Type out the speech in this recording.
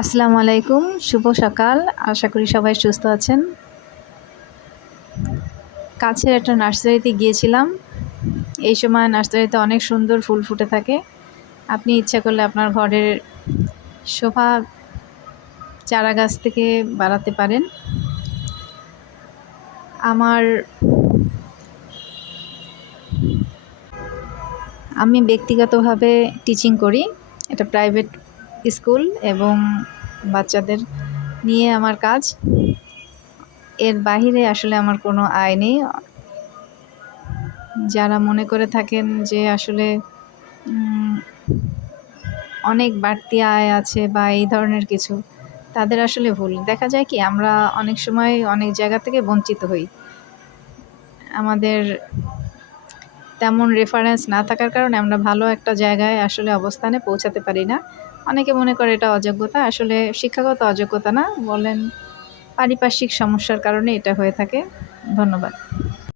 আসসালামু আলাইকুম, শুভ সকাল। আশা করি সবাই সুস্থ আছেন। কাছের একটা নার্সারিতে গিয়েছিলাম। এই সময় নার্সারিতে অনেক সুন্দর ফুল ফুটে থাকে। আপনি ইচ্ছা করলে আপনার ঘরের শোভা চারা গাছ থেকে বাড়াতে পারেন। আমি ব্যক্তিগতভাবে টিচিং করি। এটা প্রাইভেট স্কুল এবং বাচ্চাদের নিয়ে আমার কাজ। এর বাহিরে আসলে আমার কোনো আয় নেই। যারা মনে করে থাকেন যে আসলে অনেক বাড়তি আয় আছে বা এই ধরনের কিছু, তাদের আসলে ভুল। দেখা যায় কি, আমরা অনেক সময় অনেক জায়গা থেকে বঞ্চিত হই। আমাদের তেমন রেফারেন্স না থাকার কারণে আমরা ভালো একটা জায়গায় আসলে অবস্থানে পৌঁছাতে পারি না। অনেকে মনে করে এটা অযোগ্যতা, আসলে শিক্ষাগত অযোগ্যতা না, বলেন পারিপার্শ্বিক সমস্যার কারণে এটা হয়ে থাকে। ধন্যবাদ।